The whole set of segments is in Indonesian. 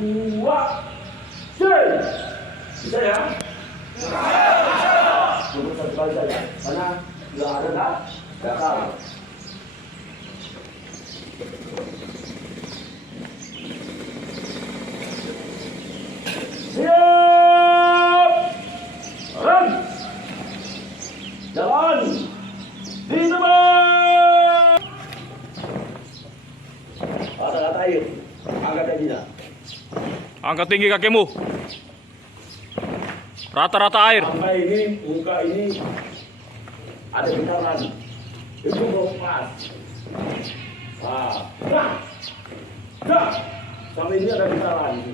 2, J. Bisa ya? Cukup satu kali saja, karena nggak ada gatal. Siap, run, jalan, di depan. Kata-kata air, angkat kakinya. Angkat tinggi kakimu. Rata-rata air. Sampai ini, muka ini ada getaran. Itu pas. Nah, sampai ini ada getaran.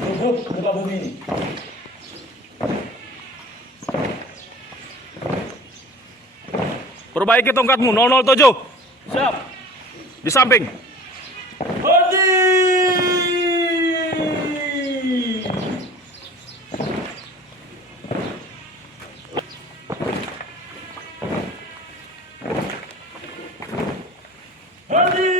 Tutup muka bumi. Perbaiki tongkatmu 007. Siap. Di samping. Berhenti. Berhenti.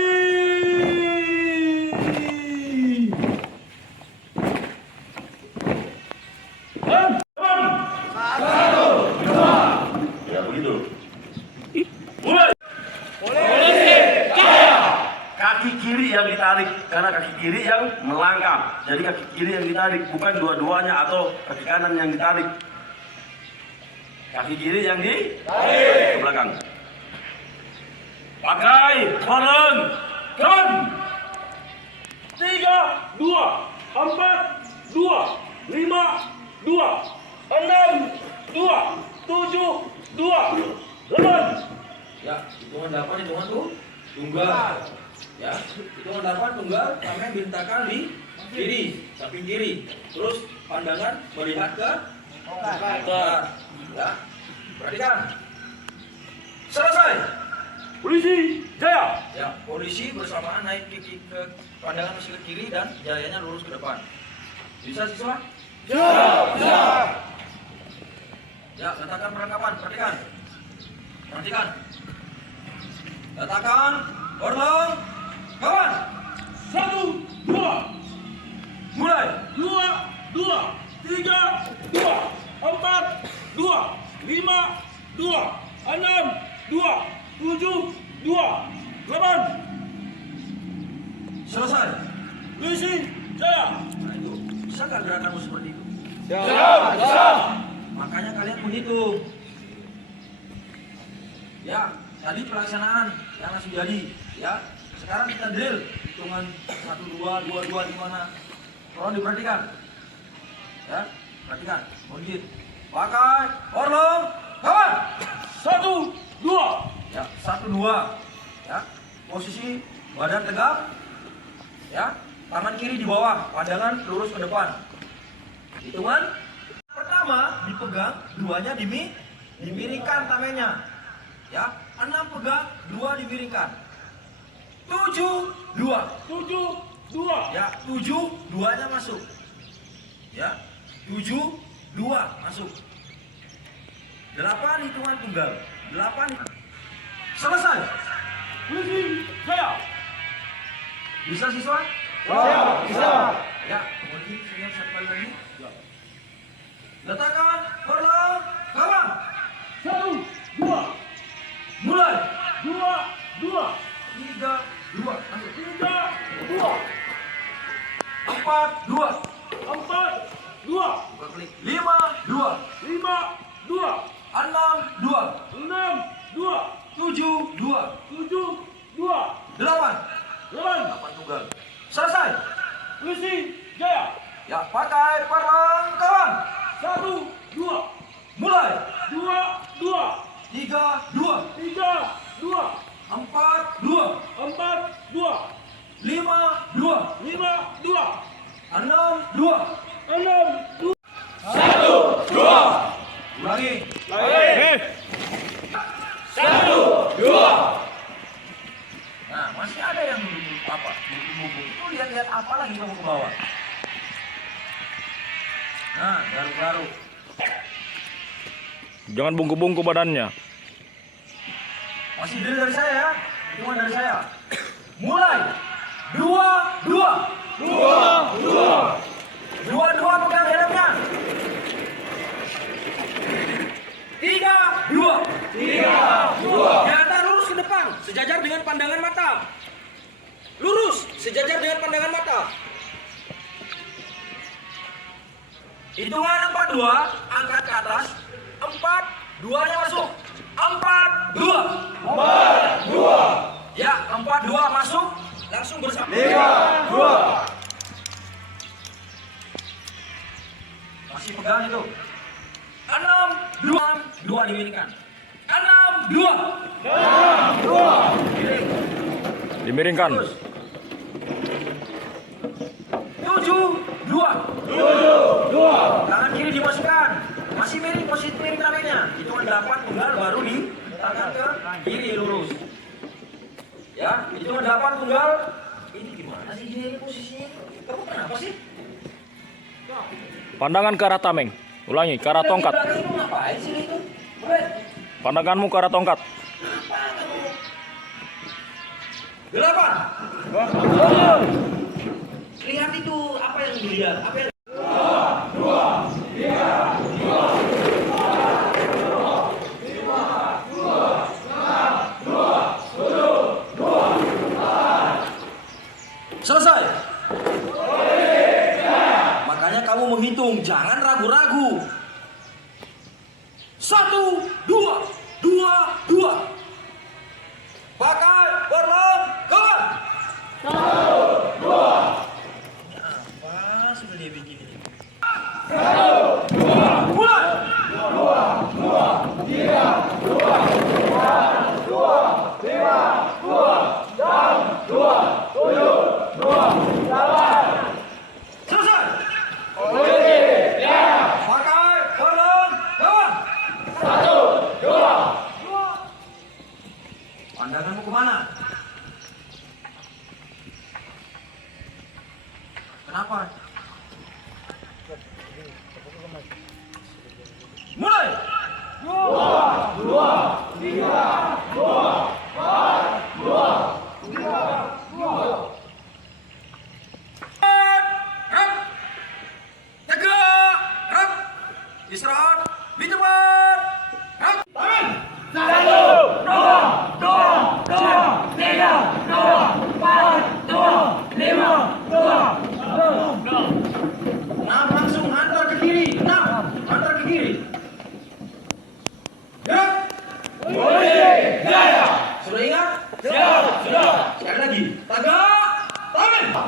Ya begitu. Mulai. Kaki kiri yang ditarik, karena kaki kiri yang melangkah. Jadi kaki kiri yang ditarik, bukan dua-duanya atau kaki kanan yang ditarik. Kaki kiri yang ditarik ke belakang. Pakai bareng. Kan. 3, 2, 4, 2, 5, 2, 6, 2, 7, 2, 8. Ya, hitungan 8 hitungan tuh tunggal. Ya, hitungan 8 tunggal, tangan bentakan di kiri, samping kiri. Terus pandangan melihat ke kanan. Ya, perhatikan. Selesai. Polisi, Jaya. Ya, polisi bersamaan naik ke pandangan masih ke kiri dan jayanya lurus ke depan. Bisa siswa? Siap. Ya, letakkan perlengkapan, perhatikan. Perhatikan. Letakkan, berleng, kawan. 1, 2, Mulai. 2, 2, 3, 2, 4, 2, 5, 2, 6, 2, 7, 2, 8. Selesai. Polisi, Jaya. Nah itu, bisa nggak gerakanmu seperti itu? Siap. Makanya kalian menghitung. Ya, tadi pelaksanaan yang langsung jadi. Ya, sekarang kita drill hitungan 1, 2, 2, 2 di mana? Tolong diperhatikan. Ya, perhatikan. Mungkin. Pakai, orlong, kawan. 1, 2. Ya, 1, 2. Ya, posisi badan tegak. Ya, tangan kiri di bawah, pandangan lurus ke depan. Hitungan pertama dipegang, duanya dimiringkan tangannya. Ya, 6 pegang, 2 dimiringkan. 7, 2. 7, 2. Ya, 7, 2-nya masuk. Ya, 7, 2 masuk. 8 hitungan tunggal. 8. Selesai. Polisi, Jaya. Bisa siswa? Siap. Ya, kemudian saya satu kali lagi. Ya. Letakkan, berleng, kawan. 1, 2, Mulai. 2, 2, 3, 2, masuk. 3, 2, 4, 2. 4, 2, Buka klik. 5, 2. 5, 2, 6, 2. 6, 2, 7, 2. 7, 2, 8. 8. 8 tunggal. Selesai. Polisi, Jaya. Ya, pakai perlengkapan. 1, 2, Mulai. 2, 2, 3, 2. 3, 2, 4, 2. 4, 2, 5, 2. 5, 2, 6, 2. 6, 2. Ulangi. Nah, masih ada yang apa? Buku-buku. Itu lihat-lihat apa lagi kamu ke bawah? Nah, garuk-garuk. Jangan bungku-bungku badannya. Masih drill dari saya ya? Hitungan dari saya. Mulai. 2, 2. 2 pegang helmnya. 3, 2. Nyata lurus ke depan, sejajar dengan pandangan mata. Lurus, sejajar dengan pandangan mata. Hitungan 4, 2, angkat ke atas. 4, 2-nya masuk. 4, 2. Ya, 4, 2 masuk. Langsung bersama. 3, 2. Masih pegang itu. 6, 2 dimiringkan. 6, 2. Dimiringkan. 7, 2. Tangan kiri dimasukkan. Masih miring, posisi miring tangannya. Hitungan 8 tunggal baru di tangan ke kiri lurus. Ya, hitungan 8 tunggal. Ini gimana sih ini posisinya? Kamu kenapa sih? Pandangan ke arah tameng. Ulangi, ke arah tongkat. Di belakang itu ngapain sih itu? Boleh. Pandanganmu ke arah tongkat. 8. Lihat itu apa yang dilihat? Apa yang selesai. Makanya kamu menghitung, jangan ragu-ragu. 1, 2, 2. Pakai perlengkapan. Apa sudah dia bikin ini? Mulai. 2, 3, 2. Selesai. Pakai perlengkapan. 1, 2. Pandanganmu kemana? Kenapa? Mulai. 2, 3, 2. Tegak, rep. Istirahat, di tempat. Rep. Tarik. 6 langsung hantar ke kiri. 6 hantar ke kiri. Gerak. Sudah ingat? Sudah. Sekali lagi. Tegak. Tarik. 6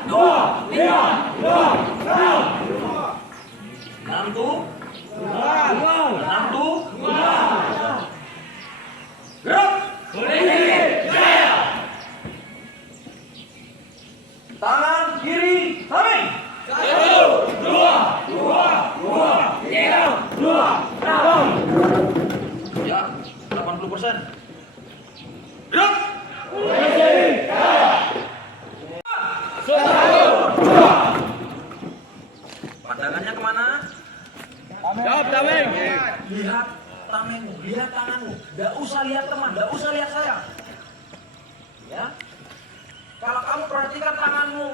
tuh. 6 tuh. Gerak. Tangan kiri, tarik. 1, 2, 3, 2. Ya, 80%. Gerak. Pandangannya kemana? Jawab, Tameng. Lihat tamengmu, lihat tanganmu. Gak usah lihat teman, gak usah lihat saya. Ya. Kalau kamu perhatikan tanganmu,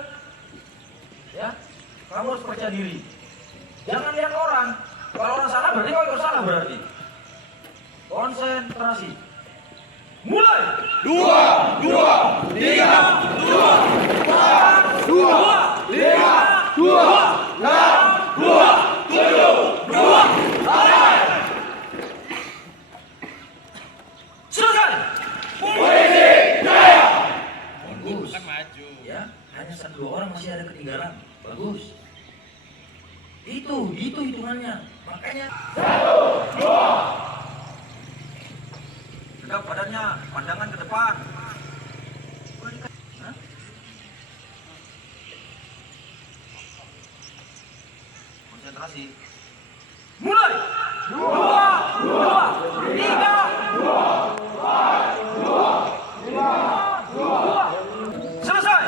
ya, kamu harus percaya diri. Jangan lihat orang. Kalau orang salah berarti kau ikut salah berarti. Konsentrasi. Mulai. 2, 3, 2, 5, 6, 7, 8. Selesai. Polisi jaya. Bagus. Ya, hanya 1-2 orang masih ada ketinggalan. Bagus. Itu hitungannya. Makanya 1, 2. tegak badannya, pandangan ke depan. Hah? Konsentrasi. Mulai. 2, 3. Selesai.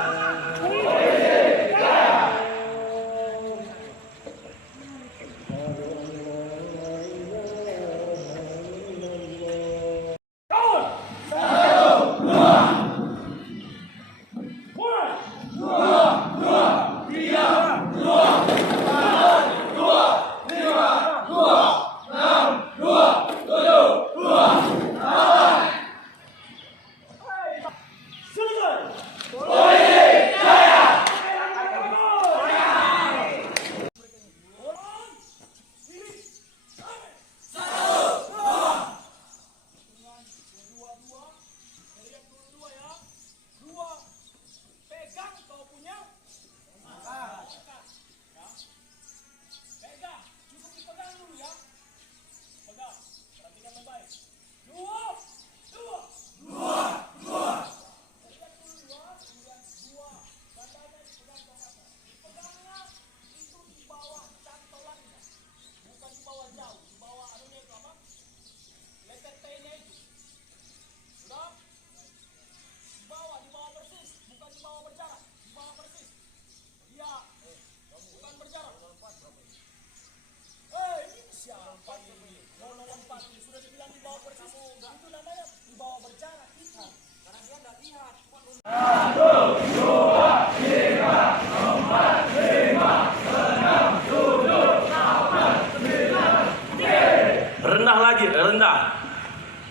Rendah lagi,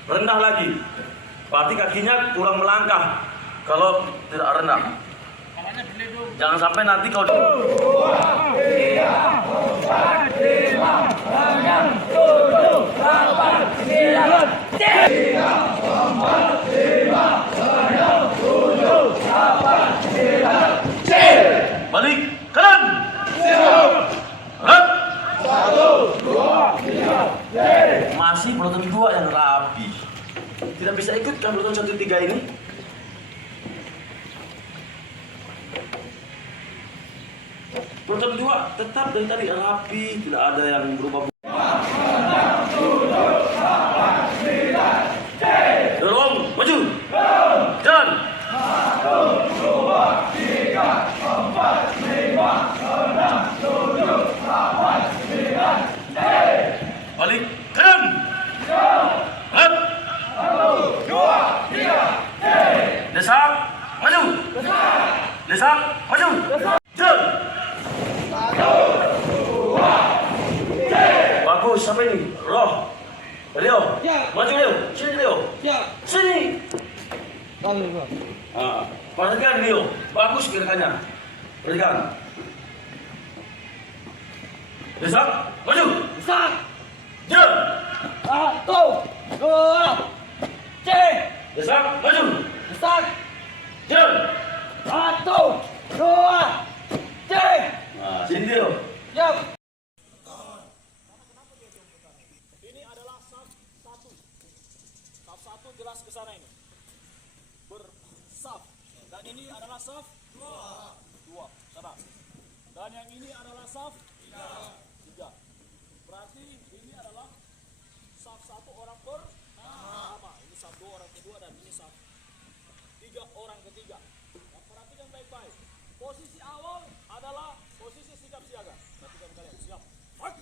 rendah lagi. Berarti kakinya kurang melangkah kalau tidak rendah. Jangan sampai nanti kau balik kanan. Masih berurutan 2 yang rapi. Tidak bisa ikut kan berurutan 1, 3 ini? Berurutan 2 tetap dari tadi rapi, tidak ada yang berubah. Dorong, maju. Jalan. 1, 2, 3, 4, 5, 6, 7, 8, 9, balik kanan. Up. 1, 2, 3, desak, maju. Desak, maju. Jalan. 1, 2, 3. Bagus, sampai ini. Roh. Leo. Maju Leo. Sini Leo. Sini. Perhatikan Leo. Bagus gerakannya. Perhatikan. Desak, maju. Jalan. 1, 2, Desak, maju. Jalan. 1, 2, Nah, sini Leo. Ini adalah saf 1. Saf 1 jelas ke sana ini. Bersaf. Dan ini adalah saf 2. Sana. Dan yang ini adalah saf 3. Berarti ini adalah saf 1 orang pertama. Ini saf 2 orang kedua dan ini saf 3 orang ketiga. Nah, perhatikan baik-baik. Posisi awal adalah posisi sikap siaga. Perhatikan kalian. Siap. Fight.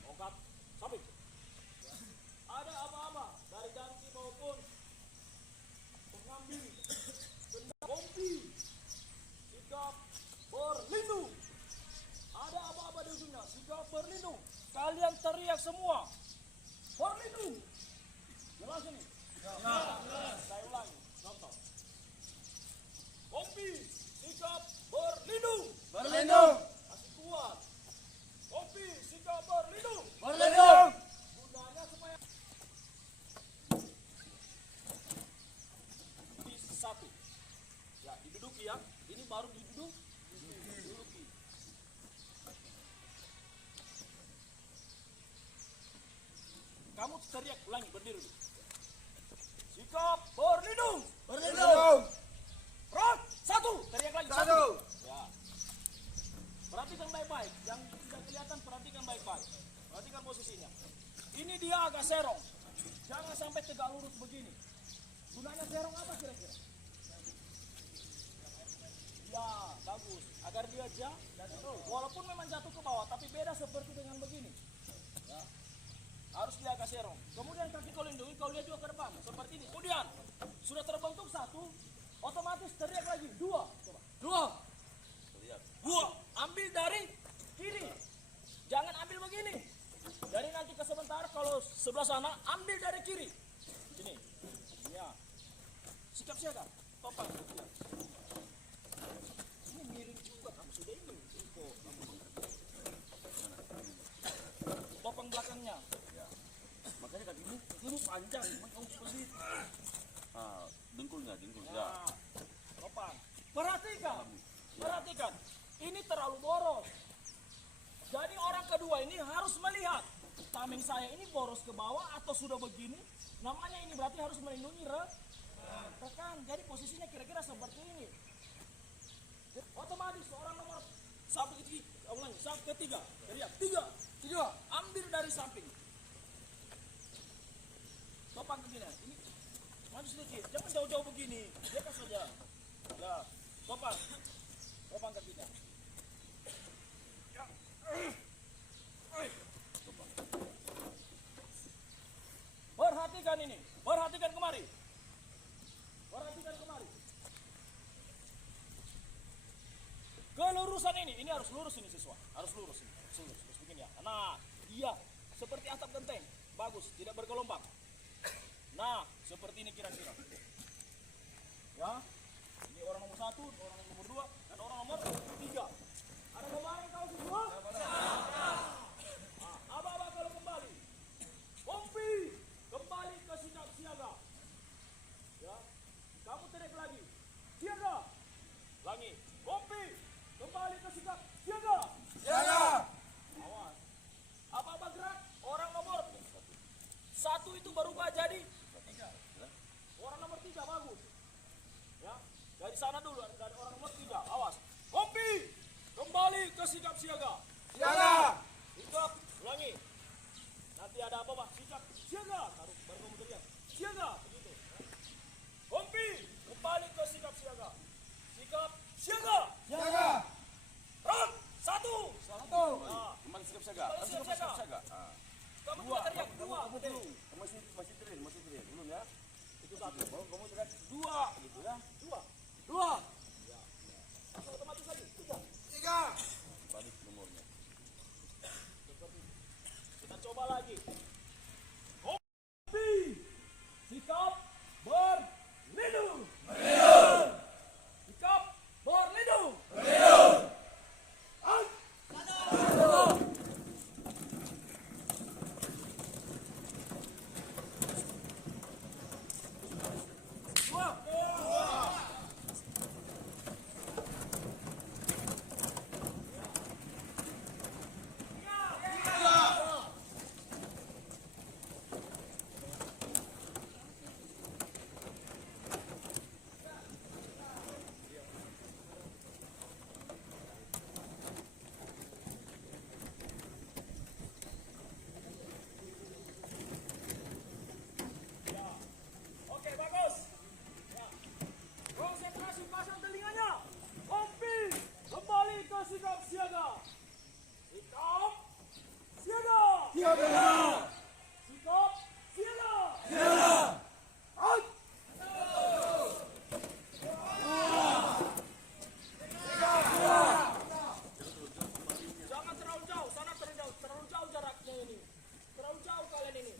Tongkat samping. Ada apa-apa dari ganti maupun pengambil benda kompi. Sikap berlindung. Ada apa-apa di ujungnya. Sikap berlindung. Kalian teriak semua. Berlindung. Jelas ini? Jelas. Saya ulangi. Contoh. Kompi. Sikap berlindung. Masih kuat. Kompi. Sikap berlindung. Gunanya supaya ini 1. Ya, diduduki ya. Ini baru diduduki. Kamu teriak ulangi berdiri. Sikap berlindung. Rot 1. Teriak lagi 1. Ya. Perhatikan baik-baik. Yang tidak kelihatan perhatikan baik-baik. Perhatikan posisinya. Ini dia agak serong. Jangan sampai tegak lurus begini. Gunanya serong apa kira-kira? Ya, bagus. Agar dia walaupun memang jatuh ke bawah, tapi beda seperti dengan begini. Ya. Harus dia agak serong. Kemudian kaki kau lindungi, kau lihat juga ke depan. Seperti ini. Kemudian, sudah terbentuk 1, otomatis teriak lagi 2. Coba. 2. Ambil dari kiri. Jangan ambil begini. Dari nanti ke sebentar, kalau sebelah sana, ambil dari kiri. Sini. Ya. Sikap siaga. Topang. Ini miring juga. Kamu sudah ini. Topang belakangnya. Makanya kakimu panjang. Kamu seperti Dengkul ya. Topang. Perhatikan. Ini terlalu boros. Jadi orang kedua ini harus melihat tameng saya ini boros ke bawah atau sudah begini. Namanya ini berarti harus melindungi rekan. Jadi posisinya kira-kira seperti ini. Otomatis orang nomor saf ketiga. Teriak 3. Ambil dari samping. Topang begini. Ini maju sedikit. Jangan jauh-jauh begini. Dekat saja. Ya. Topang kakinya. Perhatikan ini. Perhatikan kemari. lurusan ini harus lurus ini siswa. Harus lurus ini. Terus begini ya. Nah, iya. Seperti atap genteng. Bagus, tidak bergelombang. Nah, seperti ini kira-kira. Ya. Ini orang nomor 1, orang nomor 2, dan orang nomor 3. Ada kemarin kau semua? Nah, aba-aba kalau kembali. Kompi, kembali ke sikap siaga. Ya. Kamu teriak lagi. Siaga. Langi. Kompi, kembali ke sikap siaga. Siaga. Awas. Apa-apa gerak, orang nomor 1 itu berubah jadi 3. Orang nomor 3 bagus. Ya, dari sana dulu, dari orang nomor 3. Awas. Kompi, kembali ke sikap siaga. Siaga. Sikap, ulangi. Nanti ada apa, Pak? Sikap siaga. Baru kamu teriak. Siaga, begitu. Kompi, kembali ke sikap siaga. Sikap siaga. Siaga. Run, 1. Nah, Kembali sikap siaga. kembali sikap siaga. Kamu juga teriak 2. Masih train belum ya? Itu 1. Kamu teriak 2 gitu ya. 2. Ya. Otomatis lagi. 3. Balik nomornya. Kita coba lagi. Kompi, sikap berlindung. Sikap berlindung. Oke, bagus. Ya. Konsentrasi, pasang telinganya. Kompi, kembali ke sikap siaga. Sikap siaga. Sikap siaga. Out. Jangan terlalu jauh, sana terlalu jauh jaraknya ini. Terlalu jauh kalian ini.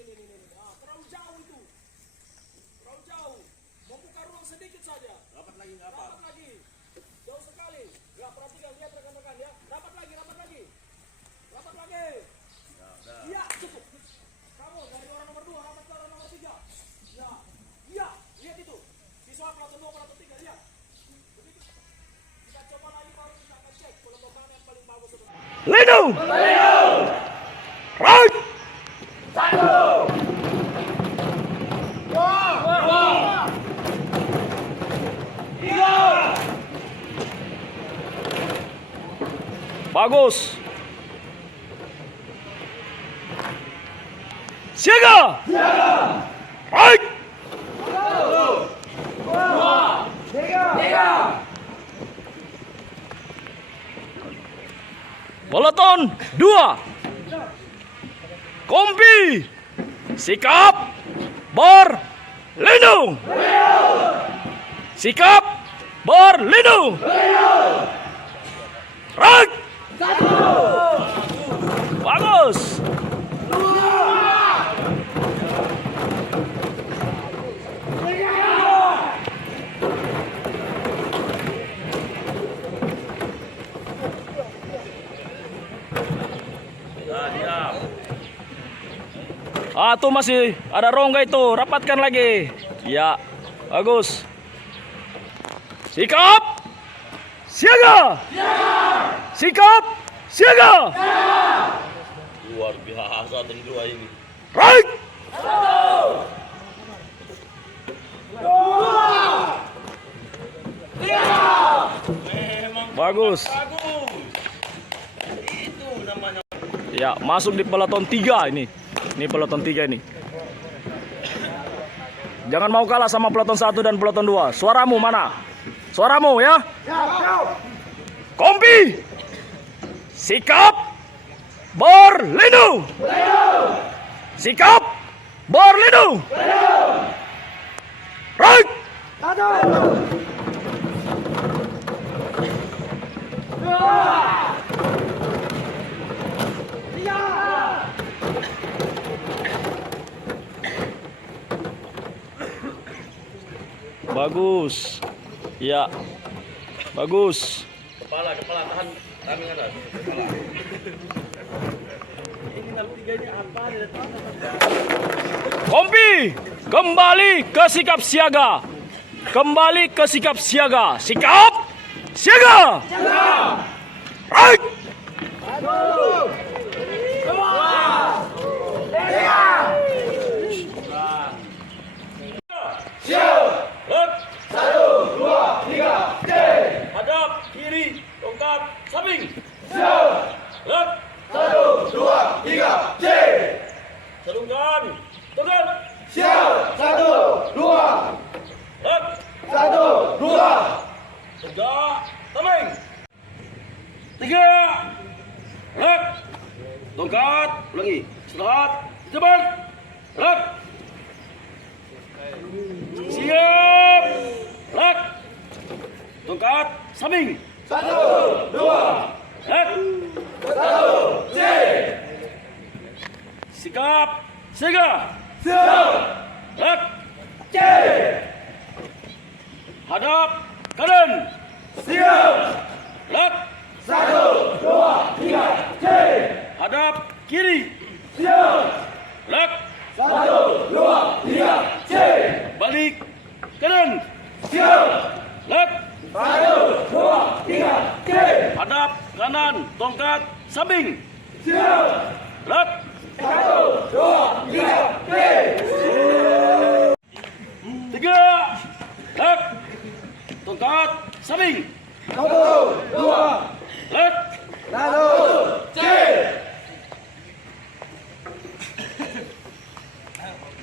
Ini. Ah, terlalu jauh itu. Terlalu jauh. Membuka ruang sedikit saja. Rapat lagi Rapat lagi. Jauh sekali. Ya, perhatikan, lihat rekan-rekan ya. Rapat lagi. Rapat lagi. Iya, cukup. Kamu dari orang nomor 2 rapat ke orang nomor 3. Ya. Iya, lihat itu. Siswa pelaton 2, pelaton 3, lihat. Begitu. Kita coba lagi baru kita akan cek kelompokan yang paling bagus. Lindung. Right. Bagus. Siaga. Right. Peloton 2. Kompi, sikap berlindung. Sikap berlindung. Right. Bagus. Ah, tuh masih ada rongga itu, rapatkan lagi. Ya, bagus. Sikap, siaga. Sikap, siaga. Luar biasa dan 2 ini. Right. Bagus. Itu namanya. Ya, masuk di peloton 3 ini. Ini peloton 3 ini. Jangan mau kalah sama peloton 1 dan peloton 2. Suaramu mana? Suaramu ya. Kompi, sikap berlindung. Sikap berlindung. Right. Bagus. Ya. Bagus. Kepala tahan tangan atas. Kepala. Ini 63-nya apa? Kompi, kembali ke sikap siaga. Kembali ke sikap siaga. Sikap siaga. Right. Hadap kiri, tongkat, samping. Lep. 1, 2, 3, C. Serungkan, tongkat. Siap. 1, 2, Lep. 1, 2. Tegak, samping. 3. Lep. Tongkat, ulangi. Setelah, cepat. Lep. Siap. Lep. Tongkat, samping. 1, 2, Lep. 1, C. Sikap, siaga. Siap. Lep. C. Hadap, kanan. Siap. Lep. 1, 2, 3, C. Hadap, kiri. Siap. Lep. 1, 2, 3, C. Balik, kanan. Siap. Lep. 1, 2, 3, C. Hadap, kanan. Tongkat, samping. Siap. Lep. 1, 2, 3, C. 3. Lep. Tongkat, samping. 1, 2, Lep. 1, C.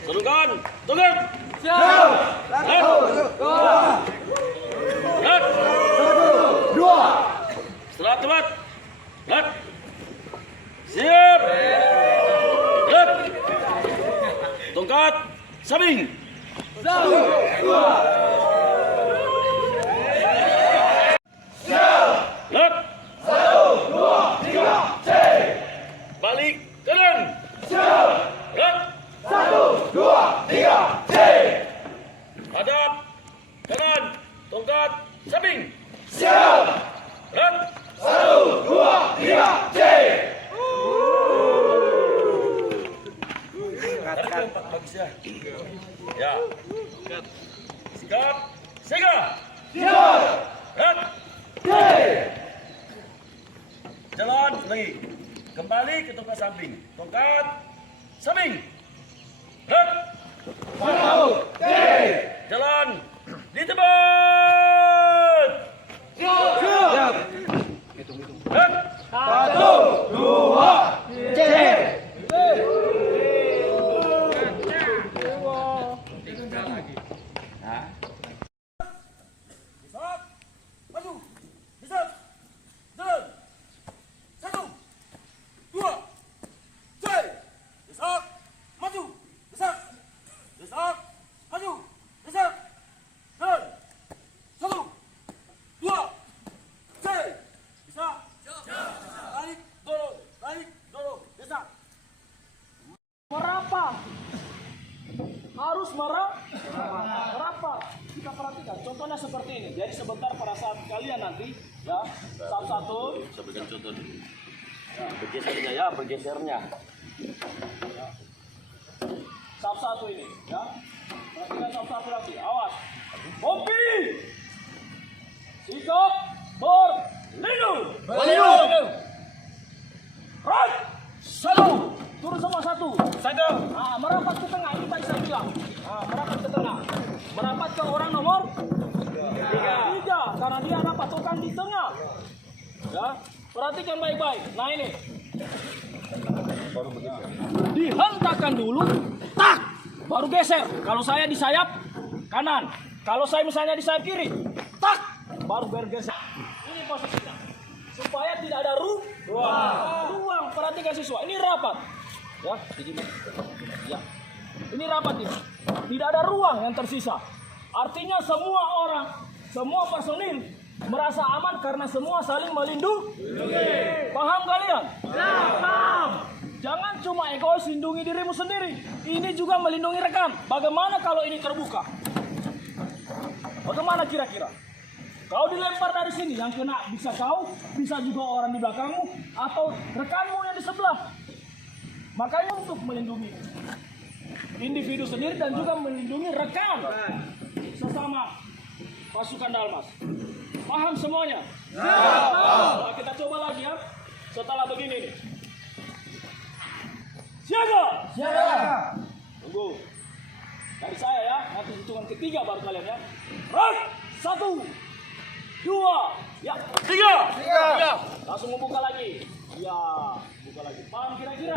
Serungkan, tongkat. Siap. Lep. 2, Lep. 2. Setelah tepat. Lep. Siap. Lep. Tongkat, samping. 1, 2. Siap. Lep. 1, 2, 3, C. Balik, kanan. Siap. Lep. 1, 2, 3, C. Hadap, kanan. Tongkat, samping. Siap. Lep. 1, 2, 3, C. Bagus ya. Ya. Sikap, siaga. Siap. Lep. C. Jalan lagi. Kembali ke tongkat samping. Tongkat, samping. Lep. 1, C. Jalan di tempat. Siap. Lep. 1, 2, C. Desak. Maju. Desak. Jalan. 1, 2, C. Desak. Maju. Desak. Desak. Maju. Desak. Jalan. 1, 2, C. Desak. Tarik, dorong. Tarik, dorong. Desak. Merapat. Harus merapat. Kita perhatikan. Contohnya seperti ini. Jadi sebentar pada saat kalian nanti, ya, satu-satu. Saya berikan contoh dulu. Ya, bergesernya ya, bergesernya. Satu-satu ini, ya. Perhatikan satu-satu lagi. Awas. Kompi. Sikap berlindung. Right. 1. Turun semua 1. Nah, merapat ke tengah. Ini tadi saya bilang. Nah, merapat ke tengah. Merapat ke orang nomor 3. Karena dia ada patokan di tengah. Ya. Perhatikan baik-baik. Nah ini. Dihentakkan dulu. Tak. Baru geser. Kalau saya di sayap kanan. Kalau saya misalnya di sayap kiri. Tak. Baru bergeser. Ini posisinya. Supaya tidak ada ruang. Perhatikan siswa. Ini rapat. Ya, begini. Ya. Ini rapat ini. Tidak ada ruang yang tersisa. Artinya semua orang, semua personil merasa aman karena semua saling melindungi. Paham kalian? Paham. Jangan cuma egois lindungi dirimu sendiri. Ini juga melindungi rekan. Bagaimana kalau ini terbuka? Bagaimana kira-kira? Kau dilempar dari sini, yang kena bisa kau, bisa juga orang di belakangmu, atau rekanmu yang di sebelah. Makanya untuk melindungi individu sendiri dan juga melindungi rekan sesama pasukan Dalmas. Paham semuanya? Nah, kita coba lagi ya. Setelah begini nih. Siaga! Siaga. Tunggu. Dari saya ya, nanti hitungan ketiga baru kalian ya. Right, 1, 2, ya, 3. Langsung membuka lagi. Ya, buka lagi. Paham kira-kira?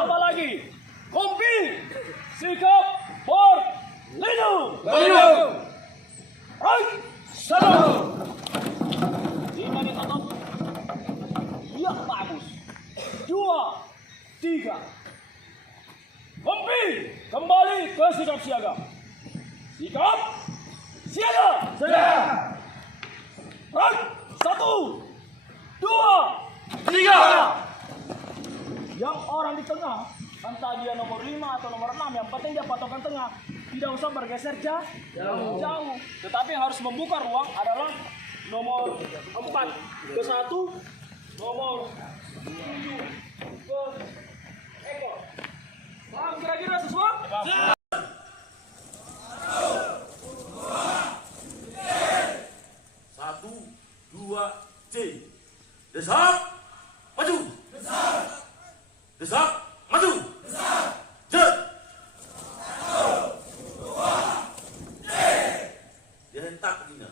Coba lagi. Kompi, sikap, for, lindung. Right, 1. Lima ditutup. Ya, bagus. 2, 3. Kompi, kembali ke sikap siaga. Sikap siaga. Right, 1, 2, 3. Yang orang di tengah, entah dia nomor 5 atau nomor 6, yang penting dia patokan tengah. Tidak usah bergeser jauh. Tetapi yang harus membuka ruang adalah nomor 4 ke 1, nomor 7 ke ekor. Paham kira-kira sesuai? Satu, dua, C. Desak, maju. Desak, maju. Jet. Dia hentak begini.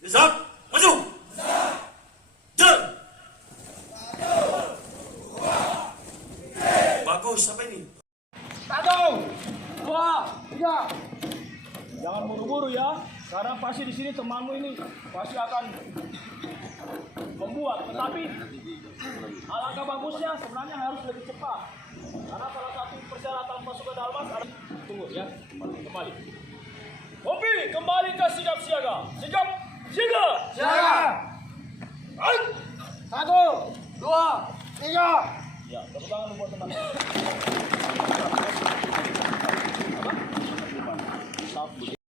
Desak, maju. Jet. Bagus, apa ini? 1, 2, 3. Jangan buru-buru ya, karena pasti di sini temanmu ini pasti akan membuat. Tetapi alangkah bagusnya sebenarnya harus lebih cepat. Karena salah satu persyaratan pasukan Dalmas adalah tunggu ya, kembali. Kopi, kembali ke sikap siaga. Sikap siaga. Right. 1, 2, 3. Ya, tepuk tangan buat teman.